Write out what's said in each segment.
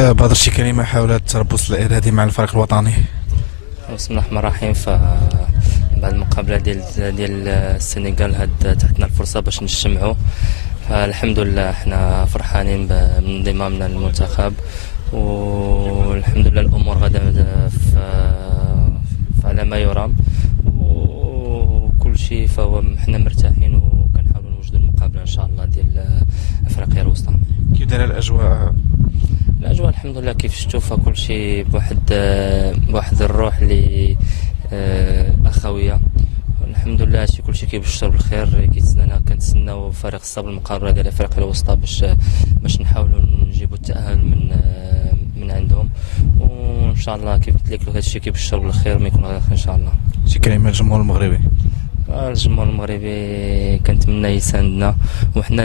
بدر شي كلمة حول التربص الإرهابي مع الفريق الوطني. بسم الله الرحمن الرحيم. بعد المقابله ديال السنغال تحتنا الفرصه باش نجتمعوا، فالحمد لله احنا فرحانين بانضمامنا للمنتخب، والحمد لله الامور غادا على ما يرام، وكل شيء فهو حنا مرتاحين وكنحاولوا نوجدوا المقابله ان شاء الله ديال افريقيا الوسطى. كي دايره الأجواء؟ الاجواء الحمد لله كيف شفتوا فكل شيء بواحد الروح اللي اخويه، الحمد لله هادشي كلشي كيبشر بالخير. كنتسناو فريق الصبر المقابله ديال افريقيا الوسطى باش نحاولوا نجيبوا التاهل من عندهم، وان شاء الله كيف قلت لك هادشي كيبشر بالخير ما يكون غير خير ان شاء الله. شي كلمة للجمهور المغربي؟ الجمهور المغربي كنتمنى يساندنا، وحنا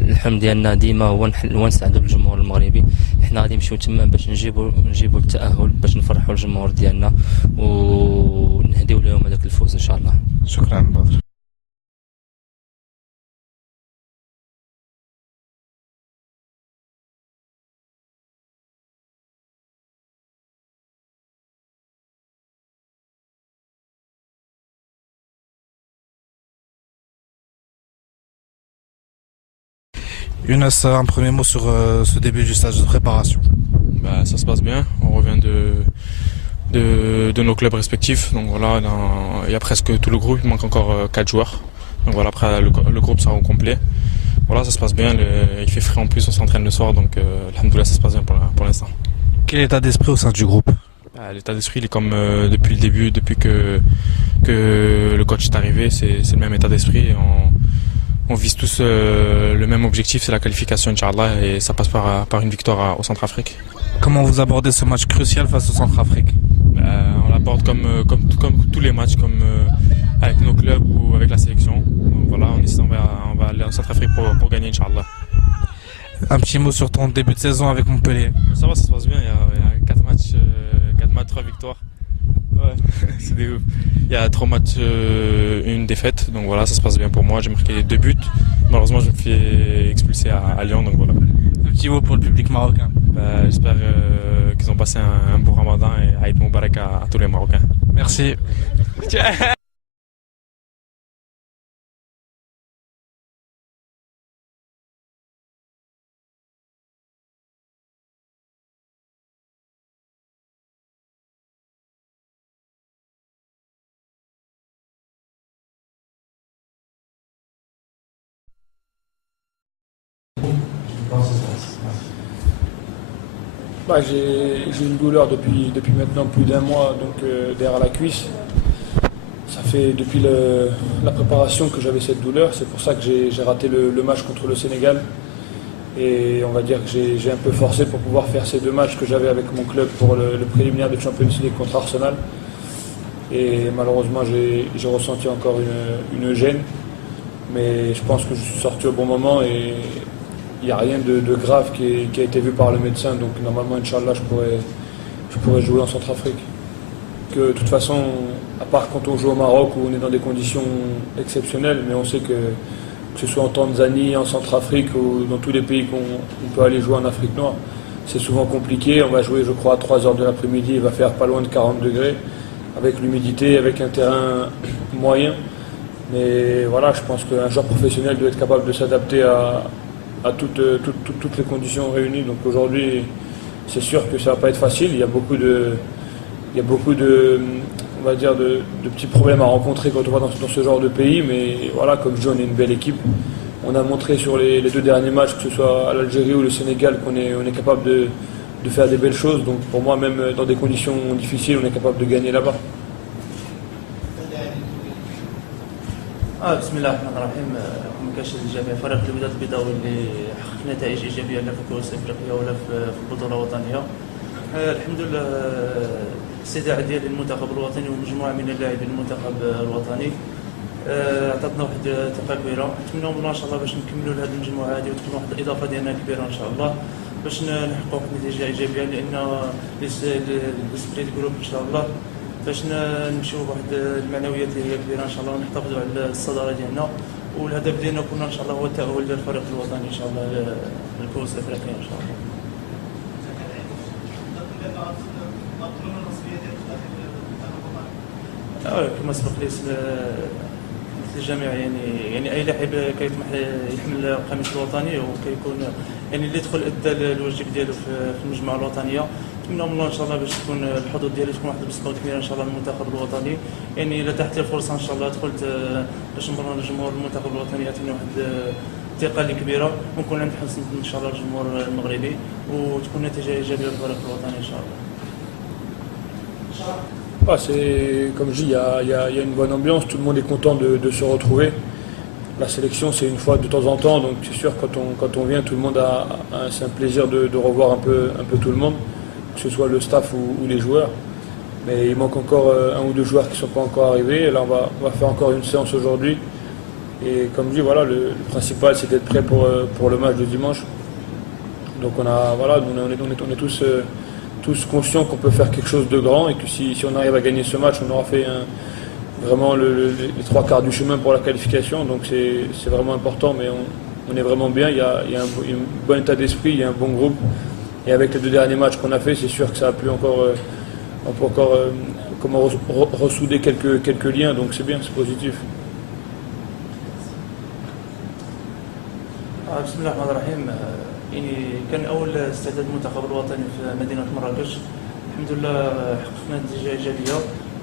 الحلم ديالنا ديما هو نساعدوا الجمهور المغربي. حنا غادي نمشيو تما باش نجيبوا التأهل، باش نفرحوا الجمهور ديالنا ونهديو لهم هذاك الفوز ان شاء الله. شكرا بدر. Younes, un premier mot sur ce début du stage de préparation. Ça se passe bien, on revient de nos clubs respectifs. Donc voilà, il y a presque tout le groupe, il manque encore 4 joueurs. Donc voilà, après le groupe sera au complet. Voilà, ça se passe bien, il fait frais en plus, on s'entraîne le soir, donc alhamdoulilah, ça se passe bien pour l'instant. Quel est l'état d'esprit au sein du groupe? L'état d'esprit, il est comme depuis le début, depuis que le coach est arrivé, c'est le même état d'esprit. On vise tous le même objectif, c'est la qualification, Inch'Allah, et ça passe par une victoire au Centrafrique. Comment vous abordez ce match crucial face au Centrafrique? On l'aborde comme tous les matchs, comme avec nos clubs ou avec la sélection. Donc voilà, on va aller au Centrafrique pour gagner, Inch'Allah. Un petit mot sur ton début de saison avec Montpellier. Ça va, ça se passe bien, il y a 4 matchs, 3 victoires. Ouais, c'est des ouf. Il y a 3 matchs, une défaite, donc voilà, ça se passe bien pour moi. J'ai marqué 2 buts. Malheureusement, je me fais expulser à Lyon, donc voilà. Un petit mot pour le public marocain. J'espère qu'ils ont passé un bon ramadan et Aïd Moubarak à tous les Marocains. Merci. J'ai une douleur depuis maintenant plus d'un mois derrière la cuisse. Ça fait depuis la préparation que j'avais cette douleur. C'est pour ça que j'ai raté le match contre le Sénégal. Et on va dire que j'ai un peu forcé pour pouvoir faire ces 2 matchs que j'avais avec mon club pour le préliminaire de Champions League contre Arsenal. Et malheureusement j'ai ressenti encore une gêne. Mais je pense que je suis sorti au bon moment et il n'y a rien de grave qui a été vu par le médecin, donc normalement, Inch'Allah, je pourrais jouer en Centrafrique. De toute façon, à part quand on joue au Maroc où on est dans des conditions exceptionnelles, mais on sait que ce soit en Tanzanie, en Centrafrique ou dans tous les pays qu'on peut aller jouer en Afrique noire, c'est souvent compliqué. On va jouer, je crois, à 3h de l'après-midi, il va faire pas loin de 40 degrés, avec l'humidité, avec un terrain moyen. Mais voilà, je pense qu'un joueur professionnel doit être capable de s'adapter à toutes les conditions réunies. Donc aujourd'hui, c'est sûr que ça va pas être facile. Il y a beaucoup de on va dire de petits problèmes à rencontrer quand on va dans ce genre de pays. Mais voilà, comme je dis, on est une belle équipe. On a montré sur les 2 derniers matchs, que ce soit à l'Algérie ou le Sénégal, qu'on est capable de faire des belles choses. Donc pour moi, même dans des conditions difficiles, on est capable de gagner là-bas. بسم الله الرحمن الرحيم. مكاشف الجميع، فريق الوداد البيضاوي اللي حقق نتائج ايجابيه لا في كؤوس افريقيا ولا في البطوله الوطنيه. الحمد لله الاستدعاء ديال المنتخب الوطني ومجموعه من اللاعبين المنتخب الوطني عطاتنا واحد ثقه كبيره. نتمنوا من الله ان شاء الله باش نكملوا لهذه المجموعه هذه وتكون واحد الاضافه ديالنا كبيره ان شاء الله باش نحققوا واحد النتيجه ايجابيه، لان ليسبري جروب ان شاء الله باش نمشيو بواحد المعنويات اللي هي كبيره ان شاء الله ونحتفظوا على الصداره ديالنا والهدف ديالنا كنا ان شاء الله هو التاهل للفريق الوطني ان شاء الله للكؤوس الافريقيه ان شاء الله. كما سبق لي مثل الجميع يعني اي لاعب كيطمح يحمل القميص الوطني وكيكون يعني اللي يدخل ادى الواجب ديالو في المجموعه الوطنيه. نتمنى من الله ان شاء الله باش تكون الحظوظ ديالي تكون واحد البصمه كبيره ان شاء الله للمنتخب الوطني. يعني الا تحت لي الفرصه ان شاء الله دخلت باش نبرر الجمهور المنتخب الوطني يعطيني واحد الثقه اللي كبيره ونكون عند حسن ان شاء الله الجمهور المغربي وتكون نتيجه ايجابيه للفريق الوطني ان شاء الله. Ah, comme je dis, il y a une bonne ambiance, tout le monde est content de se retrouver. La sélection, c'est une fois de temps en temps, donc c'est sûr quand on vient, tout le monde c'est un plaisir de revoir un peu tout le monde, que ce soit le staff ou les joueurs. Mais il manque encore un ou deux joueurs qui ne sont pas encore arrivés. Et là, on va faire encore une séance aujourd'hui. Et comme je dis, voilà, le principal, c'est d'être prêt pour le match de dimanche. Donc on est tous conscients qu'on peut faire quelque chose de grand et que si on arrive à gagner ce match, on aura fait vraiment les trois quarts du chemin pour la qualification. Donc c'est vraiment important, mais on est vraiment bien. Il y a un bon état d'esprit, il y a un bon groupe. Et avec les deux derniers matchs qu'on a fait, c'est sûr que ça a pu encore, on peut encore ressouder quelques liens. Donc c'est bien, c'est positif. بسم الله الرحمن الرحيم. يعني كان اول استعداد المنتخب الوطني في مدينه مراكش، الحمد لله حققنا نتيجه ايجابيه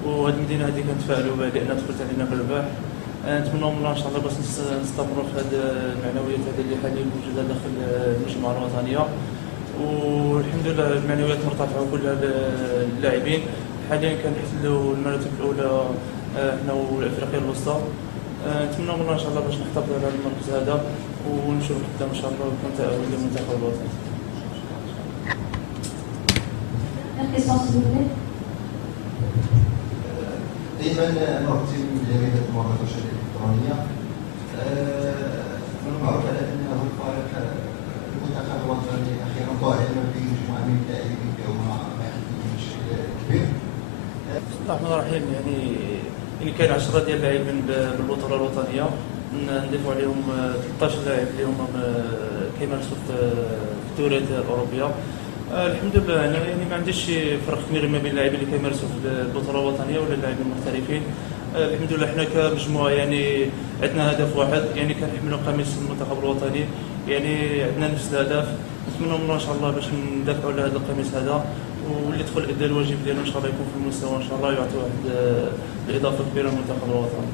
وهذه المدينه هذه كنتفائلوا بها لان دخلت علينا بالرباح. نتمنى من الله ان شاء الله باش نستمروا في هذه المعنويات هذه اللي حاليا موجوده داخل المجموعه الوطنيه، والحمد لله المعنويات مرتفعه كلها اللاعبين. حاليا كنحتلوا المراتب الاولى حنا والافريقيه الوسطى. نتمنى من الله ان شاء الله باش نحتفظوا على المركز هذا ونمشيو لقدام ان شاء الله ونكون تاهل للمنتخب الوطني. دائما نرتب جريده مراكش الالكترونيه. معروف على انه الفريق المنتخب الوطني اخيرا ظاهر في مجموعه من اللاعبين اليوم بشكل كبير. بسم الله الرحمن الرحيم. يعني كاين 10 ديال اللاعبين بالبطوله الوطنيه، نضيفوا عليهم 13 لاعب اللي هما كيمارسوا في الدوريات الاوروبيه. الحمد لله يعني ما عنديش شي فرق كبير ما بين اللاعبين اللي كيمارسوا في البطوله الوطنيه ولا اللاعبين المحترفين. الحمد لله حنا كمجموعه يعني عندنا هدف واحد، يعني كنحملوا قميص المنتخب الوطني، يعني عندنا نفس الهدف. نتمنى من الله ان شاء الله باش ندافعوا على هذا القميص هذا واللي يدخل ادى الواجب ديالو ان شاء الله يكون في المستوى ان شاء الله ويعطي واحد الاضافه كبيره للمنتخب الوطني.